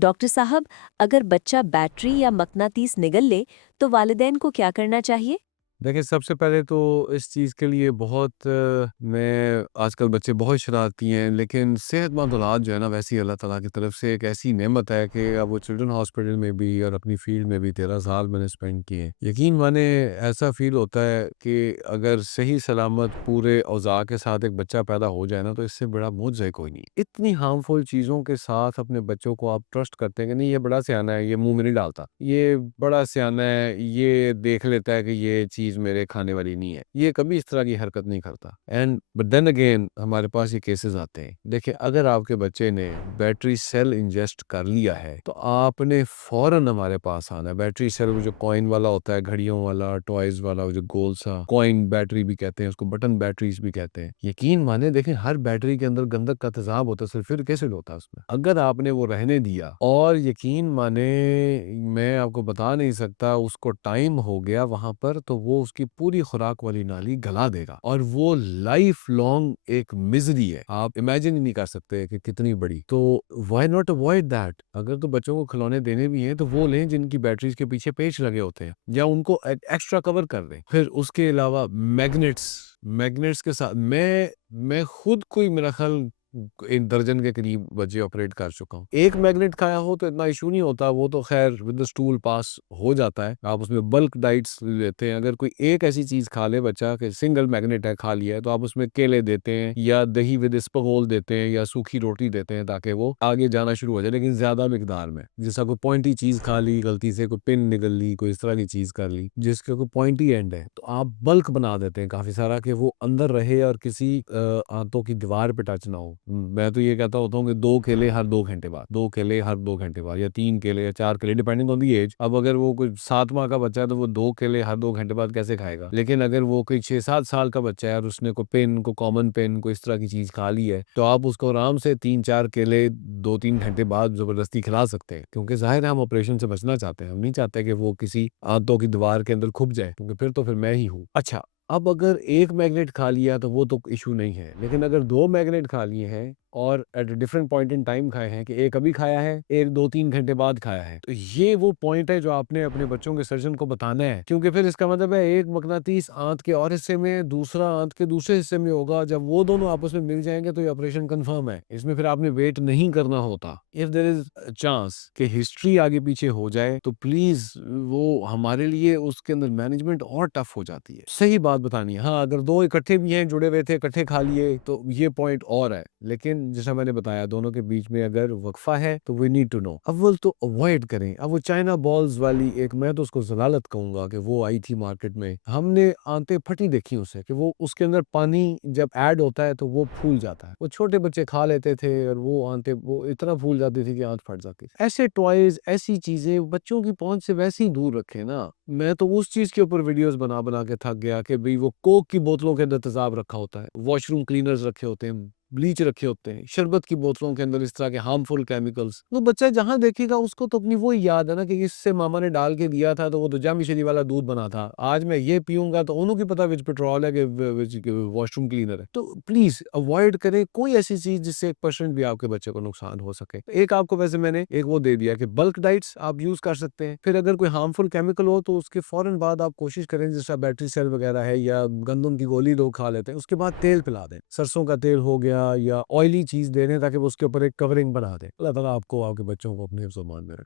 Doctor साहब, अगर बच्चा बैटरी या मकनातीस निगल ले तो वालिदैन को क्या करना चाहिए? देखिए, सबसे पहले तो इस चीज़ के लिए बहुत मैं आजकल बच्चे बहुत शरारती हैं, लेकिन सेहतमंद औलाद जो है ना, वैसी अल्लाह ताला की तरफ से एक ऐसी नेमत है कि अब वो चिल्ड्रन हॉस्पिटल में भी और अपनी फ़ील्ड में भी 13 साल मैंने स्पेंड किए हैं। यकीन माने ऐसा फ़ील होता है कि अगर सही सलामत पूरे औज़ार के साथ एक बच्चा पैदा हो जाए ना, तो इससे बड़ा मुझसे कोई नहीं। इतनी हार्मफुल चीज़ों के साथ अपने बच्चों को आप ट्रस्ट करते हैं कि नहीं, ये बड़ा सयाना है, ये मुँह में नहीं डालता। ये बड़ा सयाना है, ये देख लेता है कि ये चीज़ मेरे खाने वाली नहीं है। ये कभी इस तरह की हरकत नहीं करता। एंड बट देन अगेन हमारे पास ये केसेज़ आते हैं। देखिए, अगर आपके बच्चे ने बैटरी सेल इंजेस्ट कर लिया है, तो आपने फ़ौरन हमारे पास आना है। बैटरी सेल वो जो कॉइन वाला होता है, घड़ियों वाला, टॉयज़ वाला, वो जो गोल सा कॉइन बैटरी भी कहते हैं उसको, बटन बैटरीज़ भी कहते हैं। यकीन मानिए, देखिए हर बैटरी के अंदर गंधक का तेज़ाब होता है, सल्फ्यूरिक एसिड होता है उसमें। अगर आपने वो रहने दिया और यकीन माने, मैं आपको बता नहीं सकता, उसको टाइम हो गया वहाँ पर, तो वो उसकी पूरी खुराक वाली नाली गला देगा और वो लाइफ लॉन्ग एक मिज़री है। आप इमेजिन ही नहीं कर सकते कि कितनी बड़ी। तो व्हाई नॉट अवॉइड दैट? अगर तो बच्चों को खिलौने देने भी हैं, तो वो लें जिनकी बैटरीज़ के पीछे पेच लगे होते हैं, या उनको एक्स्ट्रा कवर कर दें। फिर उसके अलावा मैग्नेट्स, मैग्नेट्स के साथ मैं खुद कोई मेरा ख़्याल 1 दर्जन के करीब बच्चे ऑपरेट कर चुका हूँ। एक मैग्नेट खाया हो तो इतना इश्यू नहीं होता, वो तो ख़ैर विद द स्टूल पास हो जाता है। आप उसमें बल्क डाइट्स लेते हैं। अगर कोई एक ऐसी चीज़ खा ले बच्चा कि सिंगल मैग्नेट है, खा लिया है, तो आप उसमें केले देते हैं या दही विद स्पगोल देते हैं या सूखी रोटी देते हैं, ताकि वो आगे जाना शुरू हो जाए, लेकिन ज़्यादा मिकदार में। जैसा कोई पॉइंटी चीज़ खा ली गलती से, कोई पिन निगल ली, कोई इस तरह की चीज़ कर ली जिसका कोई पॉइंटी एंड है, तो आप बल्क बना देते हैं काफ़ी सारा कि वो अंदर रहे और किसी आंतों की दीवार पे टच ना हो। मैं तो ये कहता होता हूँ कि 2 केले हर 2 घंटे बाद, 2 केले हर 2 घंटे बाद, या 3 केले या 4 केले, डिपेंडिंग ऑन द एज। अब अगर वो कोई 7 माह का बच्चा है तो वो 2 केले हर 2 घंटे बाद कैसे खाएगा? लेकिन अगर वो कोई 6-7 साल का बच्चा है और उसने कोई पेन, कोई कॉमन पेन, कोई इस तरह की चीज़ खा ली है, तो आप उसको आराम से 3-4 केले 2-3 घंटे बाद ज़बरदस्ती खिला सकते हैं। क्योंकि ज़ाहिर है हम ऑपरेशन से बचना चाहते हैं। हम नहीं चाहते कि वो किसी आंतों की दीवार के अंदर खुप जाए, क्योंकि फिर तो फिर मैं ही हूँ। अच्छा, अब अगर 1 मैग्नेट खा लिया तो वो तो इश्यू नहीं है। लेकिन अगर 2 मैग्नेट खा लिए हैं और at a different point in time खाए हैं, कि एक अभी खाया है, एक 2-3 घंटे बाद खाया है, तो ये वो पॉइंट है जो आपने अपने बच्चों के सर्जन को बताना है। क्योंकि फिर इसका मतलब है एक मकनातीस आंत के और हिस्से में, दूसरा आंत के दूसरे हिस्से में होगा। जब वो दोनों आपस में मिल जाएँगे तो ये ऑपरेशन कन्फर्म है। इसमें फिर आपने वेट नहीं करना होता। If there is a chance कि हिस्ट्री आगे पीछे हो जाए, तो प्लीज़ वो हमारे लिए उसके अंदर मैनेजमेंट और टफ हो जाती है। सही बात बतानी है। हाँ, अगर 2 इकट्ठे भी हैं, जुड़े हुए थे, इकट्ठे खा लिए, तो ये पॉइंट और है। लेकिन जैसा मैंने बताया, दोनों के बीच में अगर वक़्फ़ा है तो वी नीड टू नो। अव्वल तो अवॉइड करें। अब वो चाइना बॉल्स वाली एक, मैं तो उसको ज़लालत कहूँगा, कि वो आई थी मार्केट में। हमने आंतें फटी देखी उससे, कि वो उसके अंदर पानी जब ऐड होता है तो वो फूल जाता है। वो छोटे बच्चे खा लेते थे और वो आंतें वो इतना फूल जाती थी कि आंत फट जाती थी। ऐसे टॉयज़, ऐसी चीज़ें बच्चों की पहुँच से वैसे ही दूर रखें ना। मैं तो उस चीज़ के ऊपर वीडियोज़ बना-बना के थक गया कि भई वो कोक की बोतलों के अंदर तेज़ाब रखा होता है, वॉशरूम क्लीनर्स रखे होते हैं, ब्लीच रखे होते हैं, शरबत की बोतलों के अंदर इस तरह के हार्मफुल केमिकल्स। तो बच्चा जहाँ देखेगा उसको तो अपनी वो ही याद है ना, कि इससे मामा ने डाल के दिया था तो वो तो जामिशरी वाला दूध बना था। आज मैं ये पीऊँगा तो उन्हों की पता विच पेट्रोल है, कि विच वॉशरूम क्लीनर है। तो प्लीज़ अवॉइड करें कोई ऐसी चीज़ जिससे 1% भी आपके बच्चे को नुकसान हो सके। एक आपको वैसे मैंने एक वो दे दिया कि बल्क डाइट्स आप यूज़ कर सकते हैं। फिर अगर कोई हार्मफुल केमिकल हो तो उसके फ़ौरन बाद आप कोशिश करें, जैसा बैटरी सेल वगैरह है या गंदम की गोली लोग खा लेते हैं, उसके बाद तेल पिला दें। सरसों का तेल हो गया या ऑयली चीज़ दे दें, ताकि वो उसके ऊपर एक कवरिंग बना दें। अल्लाह ताला आपको, आपके बच्चों को अपने हिफ्ज़-ओ-मान में रखे।